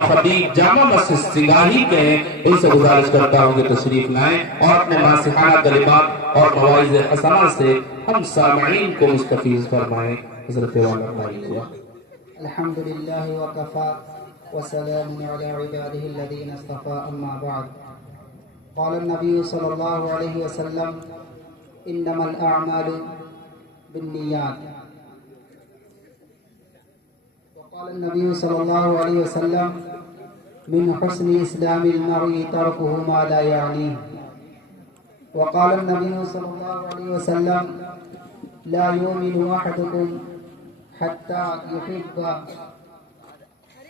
خطیب جامع مسجد سنگاہی کے ہیں، ان سے گزارش کرتا ہوں کہ تشریف لائیں اور اپنے ناصحانہ کلمات اور مواعظ حسنہ سے ہم سامعین کو مستفیض فرمائیں۔ حضرت والا مائیہ الحمد للہ وکفا وسلام علی عباده الذین اصطفى اما بعد قال النبی صلی اللہ علیہ وسلم انما الاعمال بالنیات وقال النبی صلی اللہ علیہ وسلم من حسن اسلام المرء تركه ما لا يعنيه وقال النبي صلى الله عليه وسلم لا يؤمن أحدكم حتى يحب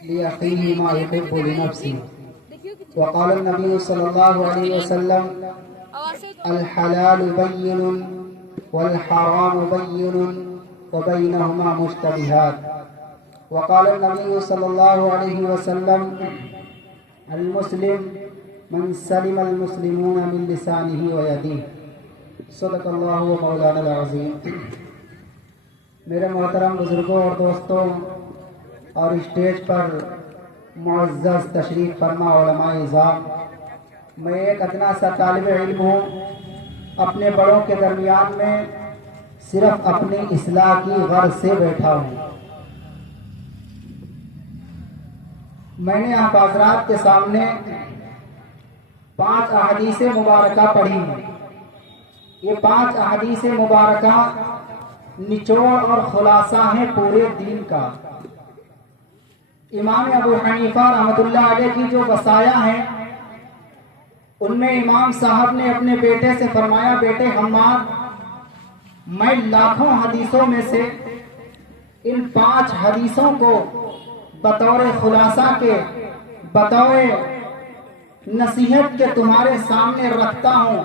لأخيه ما يحب لنفسه وقال النبي صلى الله عليه وسلم الحلال بين والحرام بين وبينهما مشتبهات وقال النبي صلى الله عليه وسلم المسلم من سلم المسلمون من لسانه ويده صدق اللہ و مولانا العظیم۔ میرے محترم بزرگوں اور دوستوں اور اسٹیج پر معزز تشریف فرما علماء اعزام، میں ایک ادنا سا طالب علم ہوں، اپنے بڑوں کے درمیان میں صرف اپنی اصلاح کی غرض سے بیٹھا ہوں۔ میں نے آپ حضرات کے سامنے 5 احادیث مبارکہ پڑھی ہیں۔ یہ 5 احادیث مبارکہ نچوڑ اور خلاصہ ہیں پورے دین کا۔ امام ابو حنیفہ رحمۃ اللہ علیہ کی جو وصایا ہیں، ان میں امام صاحب نے اپنے بیٹے سے فرمایا، بیٹے حماد، میں لاکھوں حدیثوں میں سے ان 5 حدیثوں کو بطور خلاصہ کے، بطور نصیحت کے تمہارے سامنے رکھتا ہوں،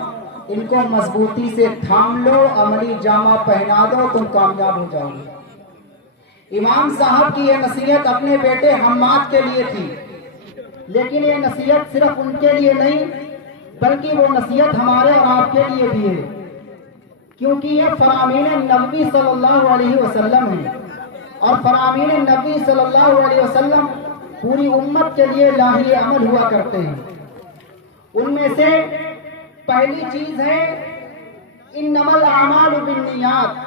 ان کو مضبوطی سے تھام لو، عملی جامہ پہنا دو، تم کامیاب ہو جاؤ گے۔ امام صاحب کی یہ نصیحت اپنے بیٹے حماد کے لیے تھی، لیکن یہ نصیحت صرف ان کے لیے نہیں بلکہ وہ نصیحت ہمارے اور آپ کے لیے بھی ہے، کیونکہ یہ فرامین نبی صلی اللہ علیہ وسلم ہے، اور فرامین نبی صلی اللہ علیہ وسلم پوری امت کے لیے لاہی عمل ہوا کرتے ہیں۔ ان میں سے پہلی چیز ہے انما الاعمال بالنیات،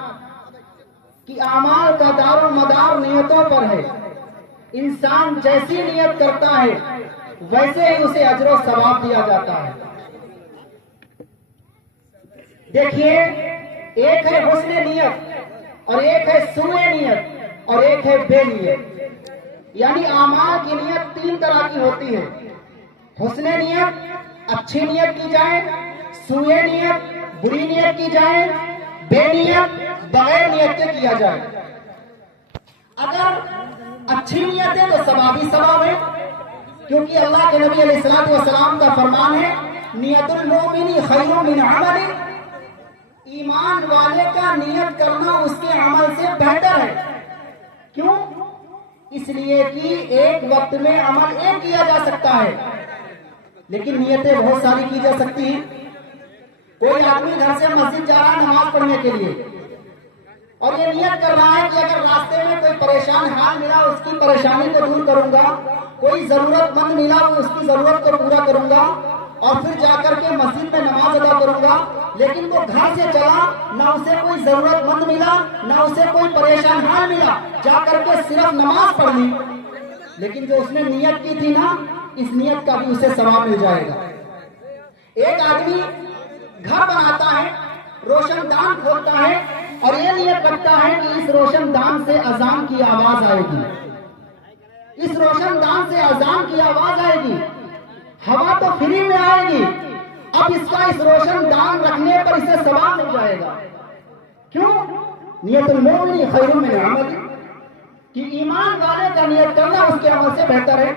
کہ اعمال کا دار و مدار نیتوں پر ہے۔ انسان جیسی نیت کرتا ہے ویسے ہی اسے اجر و ثواب دیا جاتا ہے۔ دیکھیے، ایک ہے حسن نیت اور ایک ہے سوء نیت اور ایک ہے بے نیت، یعنی اعمال کی نیت 3 طرح کی ہوتی ہے۔ حسن نیت اچھی نیت کی جائے، سوء نیت بری نیت کی جائے، بے نیت بغیر نیت کے کیا جائے۔ اگر اچھی نیت ہے تو ثواب ہی ثواب ہے، کیونکہ اللہ کے نبی علیہ السلام کا فرمان ہے نیت المؤمن خیر من عمل، ایمان والے کا نیت کرنا اس کے عمل سے بہتر ہے۔ کیوں؟ اس لیے کہ ایک وقت میں عمل ایک کیا جا سکتا ہے لیکن نیتیں بہت ساری کی جا سکتی ہیں۔ کوئی آدمی گھر سے مسجد جا رہا ہے نماز پڑھنے کے لیے، اور یہ نیت کر رہا ہے کہ اگر راستے میں کوئی پریشان حال ملا اس کی پریشانی کو دور کروں گا، کوئی ضرورت مند ملا اس کی ضرورت کو پورا کروں گا، اور پھر جا کر کے مسجد میں نماز ادا کروں گا۔ لیکن وہ گھر سے چلا، نہ اسے کوئی ضرورت مند ملا، نہ اسے کوئی پریشان حال ملا، جا کر کے صرف نماز پڑھ لی، لیکن جو اس نے نیت کی تھی نا، اس نیت کا بھی اسے ثواب مل جائے گا۔ ایک آدمی گھر بناتا ہے، روشن دان کھولتا ہے اور یہ نیت کرتا ہے کہ اس روشن دان سے اذان کی آواز آئے گی، اس روشن دان سے اذان کی آواز آئے گی، ہوا تو فری میں آئے گی، اب اس کا اس روشن دان رکھنے پر اسے ثواب مل جائے گا۔ کیوں؟ نیت المؤمن خیر من عمل، کہ ایمان والے کا نیت کرنا اس کے عمل سے بہتر ہے۔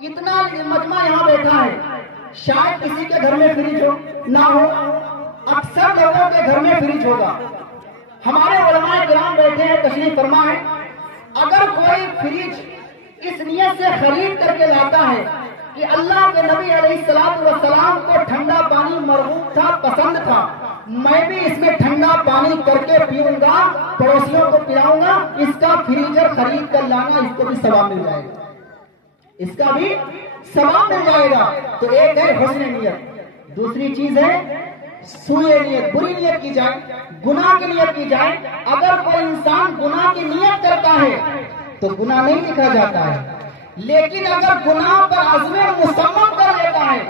اتنا مجمع یہاں بیٹھا ہے، شاید کسی کے گھر میں فریج ہو نہ ہو، اکثر لوگوں کے گھر میں فریج ہوگا۔ ہمارے علماء کرام بیٹھے ہیں، تشریف فرما ہے، اگر کوئی فریج اس نیت سے خرید کر کے لاتا ہے کہ اللہ کے نبی علیہ السلام کو ٹھنڈا پانی مرغوب تھا، پسند تھا، میں بھی اس میں ٹھنڈا پانی کر کے پیوں گا، پڑوسیوں کو پلاؤں گا، اس کا فریزر خرید کر لانا، اس کو بھی ثواب مل جائے گا۔ اس کا بھی ثواب مل جائے گا. تو ایک ہے حسن نیت، دوسری چیز ہے سوء نیت، بری نیت کی جائے، گناہ کی نیت کی جائے. اگر کوئی انسان گناہ کی نیت کرتا ہے تو گناہ نہیں لکھا جاتا ہے، لیکن اگر گناہ پر عزم مصمم کر لیتا ہے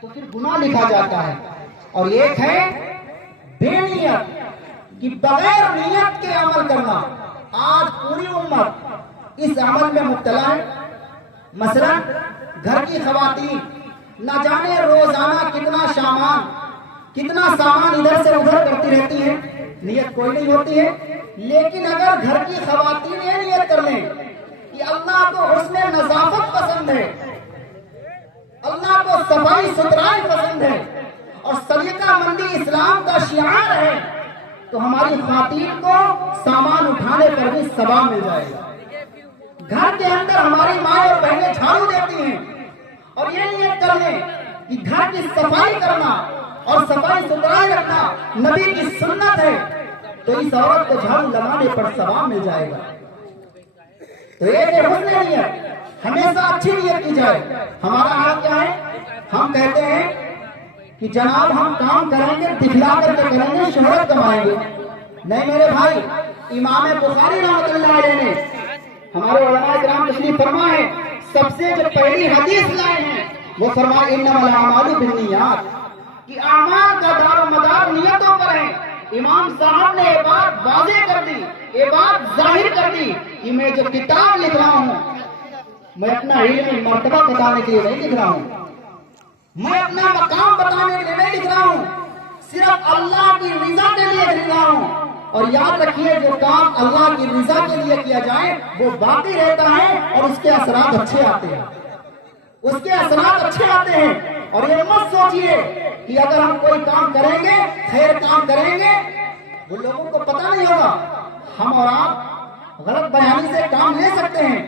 تو پھر گناہ لکھا جاتا ہے. اور ایک ہے بے نیت، کہ بغیر نیت کے عمل کرنا. آج پوری امت اس عمل میں مبتلا ہے. مثلا گھر کی خواتین نہ جانے روزانہ کتنا سامان ادھر سے ادھر کرتی رہتی ہیں، نیت کوئی نہیں ہوتی ہے. لیکن اگر گھر کی خواتین یہ نیت کر لیں کہ اللہ کو حسن نظافت پسند ہے، اللہ کو صفائی ستھرائی پسند ہے اور سلیقہ مندی اسلام کا شعار ہے، تو ہماری خواتین کو سامان اٹھانے پر بھی ثواب مل جائے گا. گھر کے اندر ہماری ماں اور بہنیں جھاڑو دیتی ہیں اور یہ نیت کر لیں کہ گھر کی صفائی کرنا اور صفائی ستھرائی رکھنا نبی کی سنت ہے، تو اس عورت کو جھاڑو لگانے پر ثواب مل جائے گا. تو ایک ہے حسن نیت، ہمیشہ اچھی نیت کی جائے. ہمارا حال کیا ہے؟ ہم کہتے ہیں کہ جناب ہم کام کریں گے دکھلا کر کے کریں گے، شہرت کمائیں گے. نہیں میرے بھائی، امام بخاری رحمۃ اللہ علیہ نے، ہمارے علماء کرام تشریف فرما ہے، سب سے جو پہلی حدیث لائے ہیں وہ فرمائے انما الاعمال بالنیات، کہ اعمال کا دار و مدار نیتوں پر ہے. امام صاحب نے یہ بات واضح کر دی، یہ بات ظاہر کر دی کہ میں جو کتاب لکھ رہا ہوں میں اپنا علم مرتبہ بتانے کے لیے نہیں لکھ رہا ہوں، میں اپنا مقام بتانے کے لیے نہیں لکھ رہا ہوں، صرف اللہ کی رضا کے لیے لکھ رہا ہوں. اور یاد رکھیے جو کام اللہ کی رضا کے لیے کیا جائے وہ باقی رہتا ہے اور اس کے اثرات اچھے آتے ہیں، اس کے اثرات اچھے آتے ہیں. اور یہ مت سوچئے کہ اگر ہم کوئی کام کریں گے، خیر کام کریں گے، وہ لوگوں کو پتہ نہیں ہوگا. ہم اور آپ غلط بیانی سے کام لے سکتے ہیں،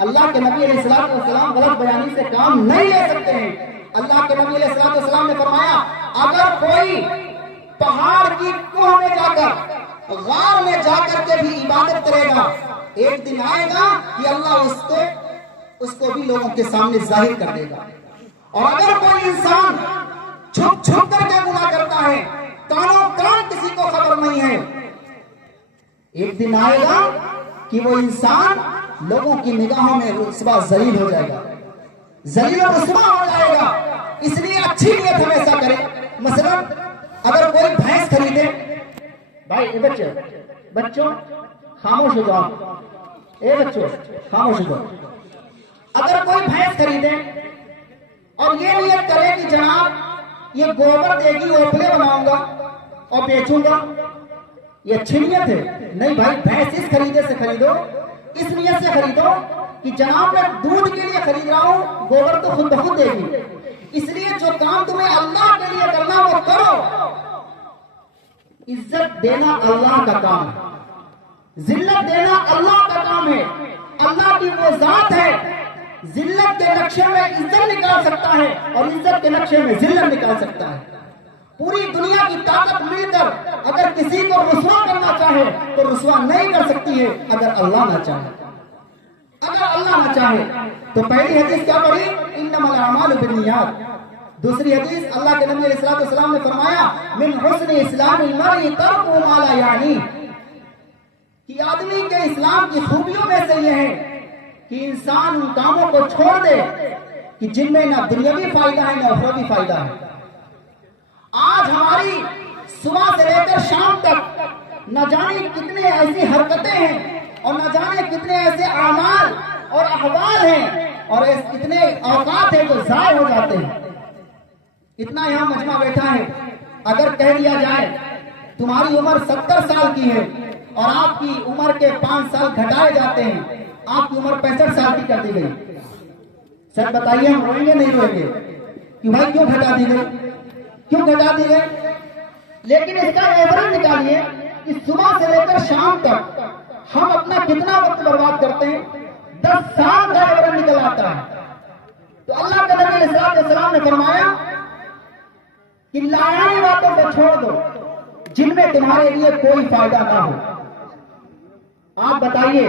اللہ کے نبی علیہ الصلوۃ والسلام غلط بیانی سے کام نہیں لے سکتے ہیں. اللہ کے نبی علیہ الصلوۃ والسلام نے فرمایا اگر کوئی پہاڑ کی کوہ میں جا کر، غار میں جا کر کے بھی عبادت کرے گا، ایک دن آئے گا کہ اللہ اس کو بھی لوگوں کے سامنے ظاہر کر دے گا. اور اگر کوئی انسان چھپ چھپ کر کے گناہ کرتا ہے، کانوں کان کسی کو خبر نہیں ہے، ایک دن آئے گا کہ وہ انسان لوگوں کی نگاہوں میں رسوا ذلیل ہو جائے گا، ذلیل و رسوا ہو جائے گا. اس لیے اچھی نیت ہمیشہ کرے. مثلا اگر کوئی بھینس خریدے، بھائی بچوں خاموش ہو جاؤ، بچوں خاموش ہو جاؤ. اگر کوئی بھینس خریدے اور یہ نیت کرے کہ جناب یہ گوبر دے گی، اوپلے بناؤں گا اور بیچوں گا، یہ اچھی نیت ہے. نہیں بھائی، بھینس اس خریدے سے خریدو، اس نیت سے خریدو کہ جناب میں دودھ کے لیے خرید رہا ہوں، گوبر تو خود بخود دے گی. اس لیے جو کام تمہیں اللہ کے لیے کرنا وہ کرو. عزت دینا اللہ کا کام ہے، ذلت دینا اللہ کا کام ہے. اللہ کی وہ ذات ہے، ذلت کے نقشے میں عزت نکال سکتا ہے اور عزت کے نقشے میں ذلت نکال سکتا ہے. پوری دنیا کی طاقت مل کر اگر کسی کو رسوا کرنا چاہے تو رسوا نہیں کر سکتی ہے اگر اللہ نہ چاہے. اگر اللہ نہ چاہے تو پہلی حدیث کیا پڑھی؟ انما الاعمال بالنیات. دوسری حدیث اللہ کے نبی علیہ الصلوۃ والسلام نے فرمایا من حسن اسلام المرء ترک ما لا یعنی، کہ آدمی کے اسلام کی خوبیوں میں سے یہ ہے کہ انسان ان کاموں کو چھوڑ دے کہ جن میں نہ دنیاوی فائدہ ہے نہ اخروی فائدہ ہے. آج ہماری صبح سے لے کر شام تک نہ جانے کتنے ایسی حرکتیں ہیں اور نہ جانے کتنے ایسے اعمال اور احوال ہیں اور کتنے اوقات ہیں جو ضائع ہو جاتے ہیں. اتنا یہاں مجمع بیٹھا ہے، اگر کہہ دیا جائے تمہاری عمر 70 سال کی ہے اور آپ کی عمر کے 5 سال گھٹائے جاتے ہیں، آپ کی عمر 65 سال کی کر دی گئی، سر بتائیے ہم روئیں گے نہیں روئیں گے کہ بھائی کیوں گھٹا دی گئی، کیوں گھٹا دی گئی؟ لیکن اس کا ایوریج نکالیے کہ صبح سے لے کر شام تک ہم اپنا کتنا وقت برباد کرتے ہیں. 10 سال کا ایوریج نکل آتا ہے. تو اللہ کے نبی علیہ الصلوۃ والسلام نے فرمایا کہ لایانی باتوں کو چھوڑ دو جن میں تمہارے لیے کوئی فائدہ نہ ہو. آپ بتائیے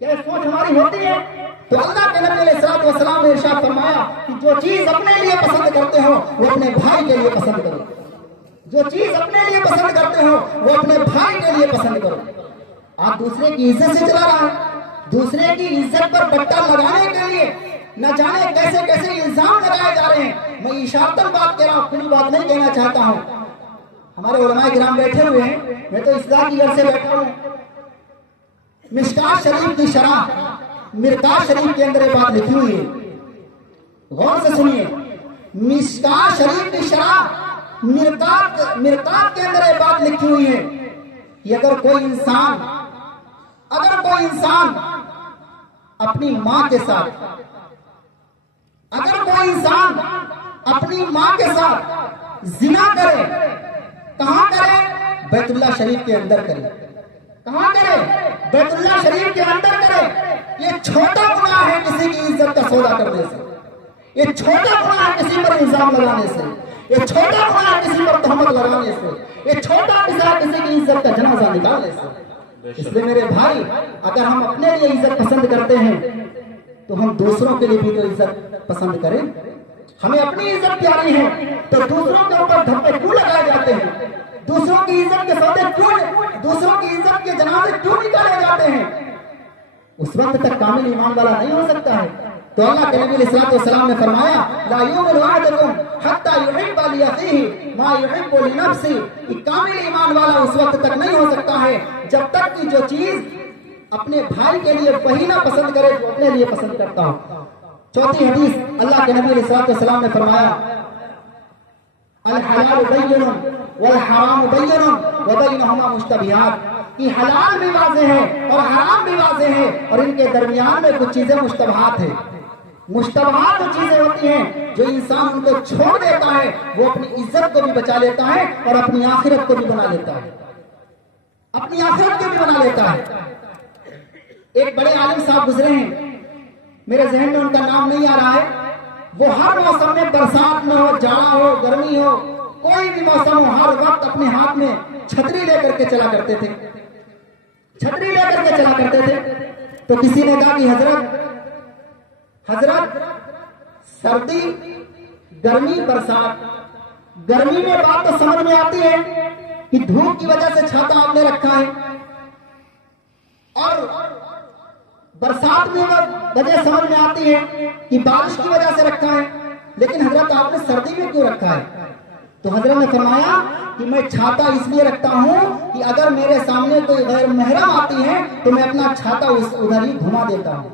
کیا سوچ ہماری ہوتی ہے؟ تو اللہ کے نبی علیہ الصلوۃ والسلام نے ارشاد فرمایا کہ جو چیز اپنے لیے پسند کرتے ہو وہ اپنے بھائی کے لیے پسند کرو، جو چیز اپنے لیے پسند کرتے ہو وہ اپنے بھائی کے لیے پسند کرو۔ آپ دوسرے کی عزت سے چلا رہا ہے، دوسرے کی عزت پر بٹا لگانے کے لیے نہ جانے کیسے کیسے الزام لگائے جا رہے ہیں۔ میں اشارتاً بات کہہ رہا ہوں، کھلی بات نہیں کہنا چاہتا ہوں۔ ہمارے علماء کرام بیٹھے ہوئے ہیں، میں تو اصلاح کی غرض سے بیٹھا ہوں۔ مشکات شریف کی شرح مرکات شریف کے اندر یہ بات لکھی ہوئی ہے، غور سے سنیے۔ مشکات شریف کی شرح مرکات کے اندر یہ بات لکھی ہوئی ہے کہ اگر کوئی انسان اپنی ماں کے ساتھ زنا کرے، کہاں کرے؟ بیت اللہ شریف کے اندر کرے۔ کہاں کرے؟ بیت اللہ شریف کے اندر کرے۔ یہ چھوٹا گناہ ہے کسی کی عزت کا سودا کرنے سے، یہ چھوٹا گناہ ہے کسی پر الزام لگانے سے، یہ چھوٹا گناہ ہے کسی پر تہمت لگانے سے، یہ چھوٹا گناہ ہے کسی کی عزت کا جنازہ نکالنے سے۔ اس لیے میرے بھائی، اگر ہم اپنے لیے عزت پسند کرتے ہیں تو ہم دوسروں کے لیے بھی تو عزت پسند کریں۔ ہمیں اپنی عزت پیاری ہے تو دوسروں کے اوپر دھبے کیوں لگائے جاتے ہیں؟ دوسروں کی عزت کے سودے کیوں، دوسروں کی عزت کے جنازے کیوں نکالے جاتے ہیں؟ اس وقت تک کامل ایمان والا نہیں ہو سکتا ہے۔ تو اللہ کے نبی علیہ الصلوۃ والسلام نے فرمایا لا یؤمن احدکم حتی یحب لاخیہ ما یحب لنفسہ، کہ کامل ایمان والا اس وقت تک نہیں ہو سکتا ہے جب تک کہ جو چیز اپنے بھائی کے لیے وہی نہ پسند کرے جو اپنے لیے پسند کرتا ہو۔ چوتھی حدیث، اللہ کے نبی علیہ الصلوۃ والسلام نے فرمایا الحلال بین والحرام بین وبینہما مشتبہات، کہ حلال بھی واضح ہے اور حرام بھی واضح ہے اور ان کے درمیان میں کچھ چیزیں مشتبہات ہیں۔ مشتبہات وہ چیزیں ہوتی ہیں جو انسان ان کو چھوڑ دیتا ہے، وہ اپنی عزت کو بھی بچا لیتا ہے اور اپنی آخرت کو بھی بنا لیتا ہے، اپنی آخرت کو بھی بنا لیتا ہے۔ ایک بڑے عالم صاحب گزرے ہیں، میرے ذہن میں ان کا نام نہیں آ رہا ہے۔ وہ ہر موسم میں، برسات میں ہو، جاڑا ہو، گرمی ہو، کوئی بھی موسم ہو، ہر وقت اپنے ہاتھ میں چھتری لے کر کے چلا کرتے تھے، چھتری لے کر کے چلا کرتے تھے۔ تو کسی نے کہا کہ حضرت سردی، گرمی، برسات، گرمی میں بات تو سمجھ میں آتی ہے کہ دھوپ کی وجہ سے چھاتا آپ نے رکھا ہے، اور برسات میں وجہ سمجھ میں آتی ہے کہ بارش کی وجہ سے رکھا ہے، لیکن حضرت آپ نے سردی میں کیوں رکھا ہے؟ تو حضرت نے فرمایا کہ میں چھاتا اس لیے رکھتا ہوں کہ اگر میرے سامنے کوئی غیر محرم آتی ہے تو میں اپنا چھاتا ادھر ہی گھما دیتا ہوں،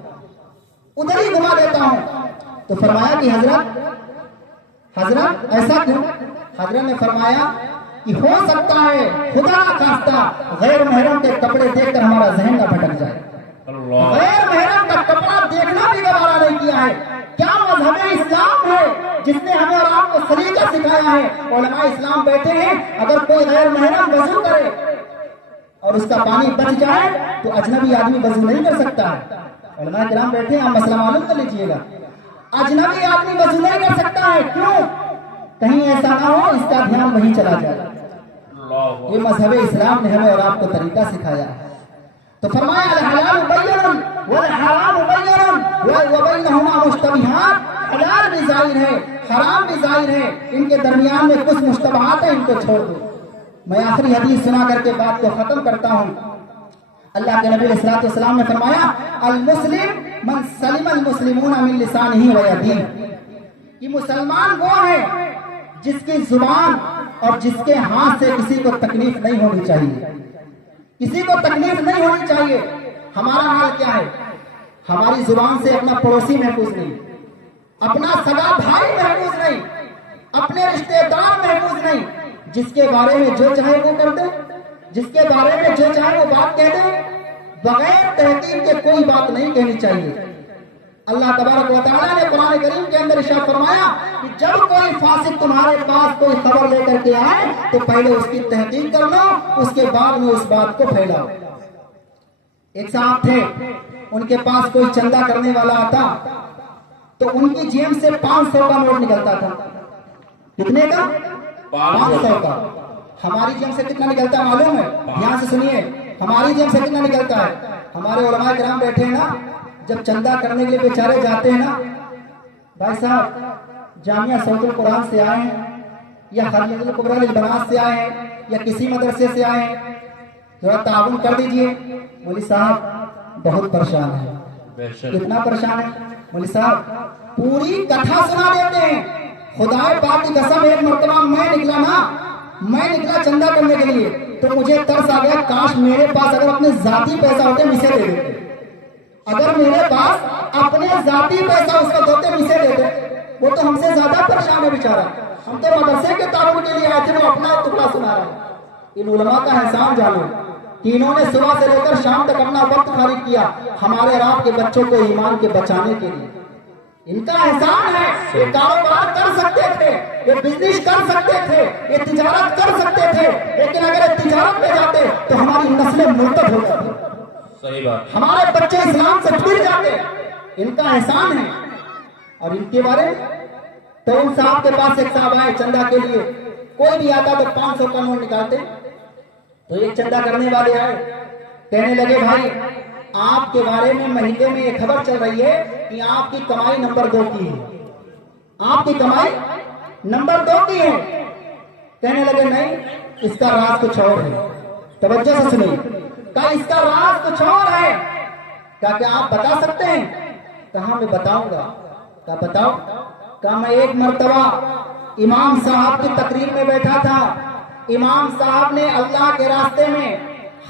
ادھر ہی گھما دیتا ہوں۔ تو فرمایا کہ حضرت ایسا کیوں؟ حضرت نے فرمایا کہ ہو سکتا ہے خدا خواستہ غیر محرم کے کپڑے دیکھ کر ہمارا ذہن نہ بھٹک جائے۔ غیر محرم کا کپڑا دیکھنا بھی گوارا نہیں کیا ہے۔ کیا مذہب اسلام ہے جس نے ہمیں اور آپ کو سلیقہ سکھایا ہے؟ علماء اسلام بیٹھے ہیں، اگر کوئی غیر محرم وضو کرے اور اس کا پانی بچ جائے تو اجنبی آدمی وضو نہیں کر سکتا ہے۔ علماء کرام بیٹھے ہیں، آپ مسئلہ معلوم کر لیجئے گا، اجنبی آدمی وضو نہیں کر سکتا ہے۔ کیوں؟ کہیں ایسا نہ ہو اس کا دھیان وہیں چلا جائے۔ یہ مذہب اسلام نے ہمیں اور آپ کو طریقہ سکھایا ہے۔ تو فرمایا الحلال بین والحرام بین وبینہما مشتبہات، حلال بھی ظاہر ہے، حرام بھی ظاہر ہے، ان کے درمیان میں کچھ مشتبہات ہیں، ان کو چھوڑ دو۔ میں آخری حدیث سنا کر کے بات کو ختم کرتا ہوں۔ اللہ کے نبی علیہ الصلوۃ والسلام نے فرمایا المسلم من سلم المسلمون من لسانہ ویدیہ، کہ مسلمان وہ ہے جس کی زبان اور جس کے ہاتھ سے کسی کو تکلیف نہیں ہونی چاہیے، کسی کو تکلیف نہیں ہونی چاہیے۔ ہمارا حال کیا ہے؟ ہماری زبان سے اپنا پڑوسی محفوظ نہیں، اپنا سگا بھائی محفوظ نہیں، اپنے رشتے دار محفوظ نہیں، جس کے بارے میں جو چاہے وہ کر دے، جس کے بارے میں جو چاہے وہ بات کہہ دے، بغیر تحقیق کے کوئی بات نہیں کہنی چاہیے۔ اللہ تبارک و تعالیٰ نے قرآن کریم کے اندر ارشاد فرمایا کہ جب کوئی فاسق تمہارے پاس کوئی خبر لے کر کے آئے تو پہلے اس کی تحقیق کر لو، اس کے بعد میں اس بات کو پھیلاؤ۔ ایک صاحب تھے، ان کے پاس کوئی چندہ کرنے والا آتا تو ان کی جیب سے 500 کا نوٹ نکلتا تھا۔ کتنے کا؟ 500 کا۔ ہماری جیب سے کتنا نکلتا ہے معلوم ہے؟ یہاں سے سنیے، ہماری جیب سے کتنا نکلتا ہے؟ ہمارے علماء کرام بیٹھے ہیں نا، جب چندہ کرنے کے لیے بیچارے جاتے ہیں نا، بھائی صاحب جامعہ صوت القرآن سے آئے ہیں یا خلیج الکبریٰ للبنات سے آئے ہیں یا کسی مدرسے سے آئے ہیں، تھوڑا تعاون کر دیجئے۔ مولوی صاحب بہت پریشان ہے۔ بے شک کتنا پریشان ہے مولوی صاحب؟ پوری کتھا سنا دیتے ہیں۔ خدا پاک کی قسم ایک مرتبہ میں نکلا چندہ کرنے کے لیے تو مجھے ترس آ گیا، کاش میرے پاس اگر اپنے ذاتی پیسہ ہوتے مجھے دے دیتے، اگر میرے پاس اپنے ذاتی پیسہ اس کو دیتے مجھے دیتے۔ وہ تو ہم سے زیادہ پریشان ہے بیچارہ، ہم تو مدرسے کے تعاون کے لیے آئے تھے، وہ اپنا ٹکڑا سنا رہا ہے۔ ان علماء کا احسان جانو کہ انہوں نے صبح سے لے کر شام تک اپنا وقت فارغ کیا ہمارے اور آپ کے بچوں کو ایمان کے بچانے کے لیے۔ ان کا احسان ہے۔ یہ کاروبار کر سکتے تھے، یہ بزنس کر سکتے تھے، یہ تجارت کر سکتے تھے، لیکن اگر یہ تجارت میں جاتے تو ہماری نسلیں مرتد ہو جاتی، صحیح بات۔ ہمارے بچے اسلام سے پھر جاتے۔ ان کا احسان ہے۔ اور ان کے بارے تو ان صاحب کے پاس ایک صاحب آئے چندہ کے لیے، کوئی بھی آتا تو 500 کا نوٹ نکالتے، تو ایک چندہ کرنے والے آئے، کہنے لگے بھائی آپ کے بارے میں مہینے میں یہ خبر چل رہی ہے کہ آپ کی کمائی نمبر 2 کی ہے، آپ کی کمائی نمبر 2 کی ہے۔ کہنے لگے نہیں، اس کا راز کچھ اور ہے۔ توجہ سے سنیں، کہا اس کا راز کچھ اور ہے۔ کہا کہ آپ بتا سکتے ہیں؟ کہا میں بتاؤں گا۔ کہا بتاؤ۔ کہا میں ایک مرتبہ امام صاحب کی تقریر میں بیٹھا تھا، امام صاحب نے اللہ کے راستے میں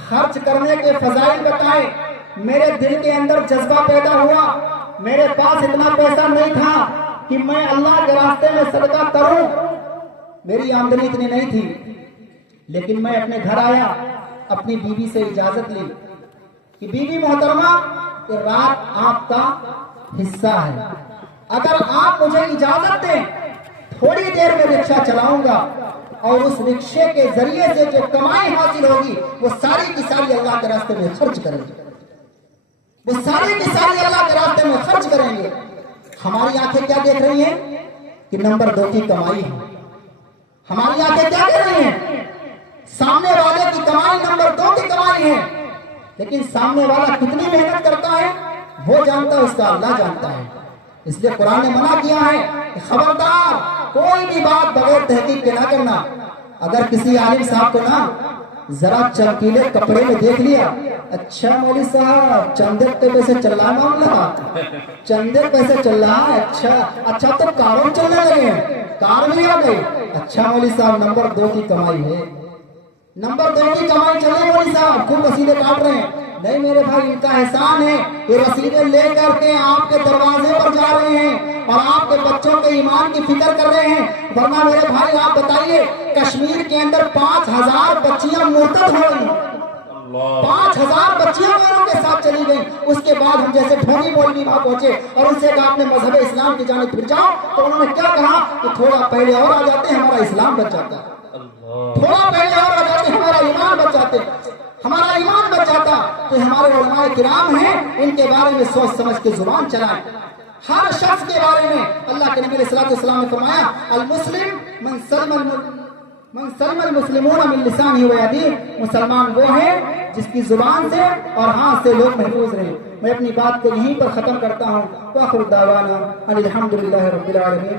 خرچ کرنے کے فضائل بتائے، میرے دل کے اندر جذبہ پیدا ہوا، میرے پاس اتنا پیسہ نہیں تھا کہ میں اللہ کے راستے میں صدقہ کروں، میری آمدنی اتنی نہیں تھی، لیکن میں اپنے گھر آیا، اپنی بیوی سے اجازت لی کہ بیوی محترمہ یہ رات آپ کا حصہ ہے، اگر آپ مجھے اجازت دیں تھوڑی دیر میں رکشہ چلاؤں گا اور اس رکشے کے ذریعے سے جو کمائی حاصل ہوگی وہ ساری کی ساری اللہ کے راستے میں خرچ کریں گے، وہ ساری کی ساری اللہ کے راستے میں خرچ کریں گے۔ ہماری آنکھیں کیا دیکھ رہی ہیں کہ نمبر 2 کی کمائی ہے، ہماری آنکھیں کیا دیکھ رہی ہیں؟ سامنے والے کی کمائی نمبر 2 کی کمائی ہے، لیکن سامنے والا کتنی محنت کرتا ہے وہ جانتا ہے، اس کا اللہ جانتا ہے۔ اس لیے قرآن نے منع کیا ہے کہ خبردار کوئی بھی بات بغیر تحقیق کے نہ کرنا۔ اگر کسی عالم صاحب کو نا ذرا چمکیلے کپڑے میں دیکھ لیا، اچھا مولوی صاحب چندے کے پیسے چل رہا ہے معاملہ، چندے پیسے چل رہا ہے، اچھا تو کاروں چلنے لگے ہیں، کار بھی ہو گئی، اچھا مولوی صاحب نمبر 2 کی کمائی ہے، نمبر 2 کی کمائی چل رہی ہے مولوی صاحب، خوب رسیدیں کاٹ رہے ہیں۔ نہیں میرے بھائی، ان کا احسان ہے، یہ رسیدیں لے کر کے آپ کے دروازے پر جا رہے ہیں اور آپ کے بچوں کے ایمان کی فکر کر رہے ہیں۔ ورنہ میرے بھائی آپ بتائیے، کشمیر کے اندر 5000 بچیاں مرتد ہو گئی، 5000 بچیاں میروں کے ساتھ چلی گئی۔ اس کے بعد ہم جیسے ڈھونی مولوی وہاں پہنچے اور ان سے کہا اپنے مذہب اسلام کی جانب پھر جاؤ، تو انہوں نے کیا کہا کہ تھوڑا پہلے اور آ جاتے ہمارا اسلام بچ جاتا ہے، تھوڑا پہلے اور آ جاتے ہمارا ایمان بچ جاتے، ہمارا ایمان بچ جاتا۔ تو ہمارے علماء کرام ہیں، ان کے بارے میں سوچ سمجھ کے زبان چلائیں۔ ہر شخص کے بارے میں اللہ کے نبی علیہ السلام نے فرمایا المسلم من سلم المسلمون من لسانہ و یدہ، مسلمان وہ ہے جس کی زبان سے اور ہاتھ سے لوگ محفوظ رہیں۔ میں اپنی بات کو یہیں پر ختم کرتا ہوں۔ وآخر دعوانا ان الحمد للہ رب العالمین۔